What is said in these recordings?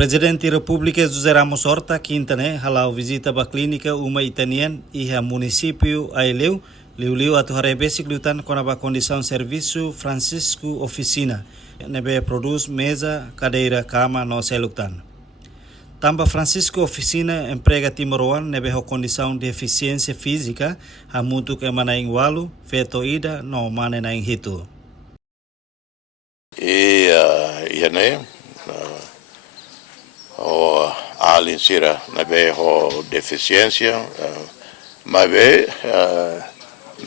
Presidente da República José Ramos Horta quinta halau visita ba clínica uma itanian iha município Aileu, liu atu hare basic lutan kona ba condição serviço Francisco Oficina, nebe produz mesa, cadeira, cama no selutan. Tamba Francisco Oficina emprega timoroan nebe ho condição de eficiência física, ha mutu ke manaing walu, feto ida no mane naing hitu. O alin sira nabe ho deficiência mas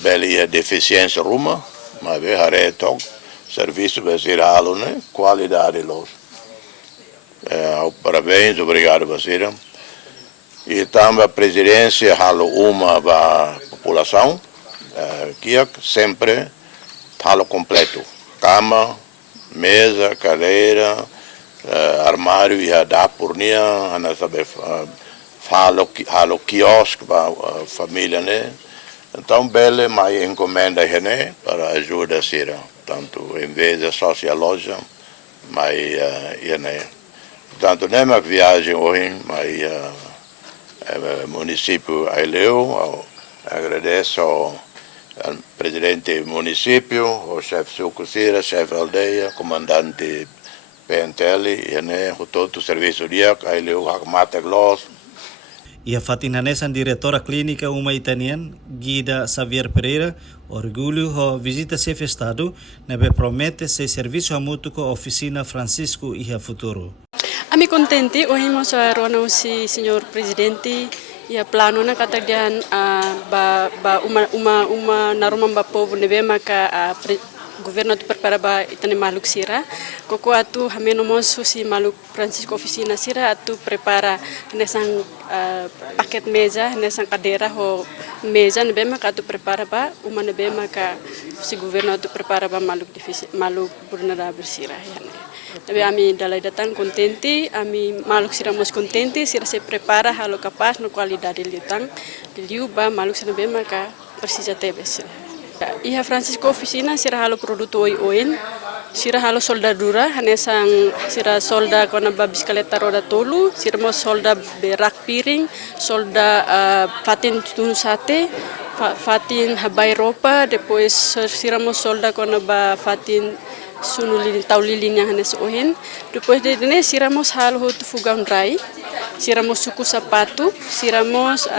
beli deficiência ruma mas hare tok serviço basira alune qualidade los parabéns, obrigado basira e também a presidência halo uma ba população que sempre halo completo cama, mesa, cadeira, armário e a pornia, ana sabe halo quiosque para família né, então bele mais encomenda né para ajuda sira, tanto em vez de social loja, mas né, tanto nem uma viagem hoje, mas município Aileu, agradeço ao presidente do município, ao chefe sucursira, chefe aldeia, comandante PNTL, e todo o serviço dia, Aileu Mata Gloss. E a Fatinanesan, diretora clínica uma itanian, Guida Xavier Pereira, orgulho ho visita chefe estado, nebe promete se serviço a mútuo com a oficina Francisco e a futuro. Ami contente, hoje nós vamos senhor presidente e a plano na katagyan uma narumang ba povo nebe maka governo tu prepara ba itani maluk sira koko atu hameno monsu si maluk Francisco Oficina sira atu prepara nesang paket mesa nesang cadeira ho mesa nebe maka atu prepara ba uma nebe maka si governo tu prepara ba maluk vulnerável sira Tapi ami dalai datang contente, ami maluk sira mos contente, sira se prepara halo capaz no qualidade liutang, liu ba maluk sira bem maka precisa tebes. Iha Francisco Oficina sira halo produto oin, sira halo soldadura, hanesang sira solda kona ba bicicleta roda tolu, sira mos solda berak piring, solda fatin tun sate, fatin habai ropa, depois sira mos solda kona ba fatin sunulin taulilin yang hanes ohin depois de dene siramos hal hotu fugam dry siramos suku sapatu siramos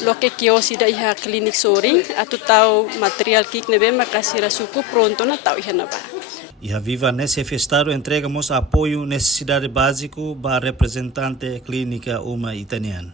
loke kiosi da iha klinik soring atu tau material kik nebe maka sira suku pronto na tau iha naba. E a Viva nesse estado entregamos apoio necessidade básico para representante clínica uma italiana.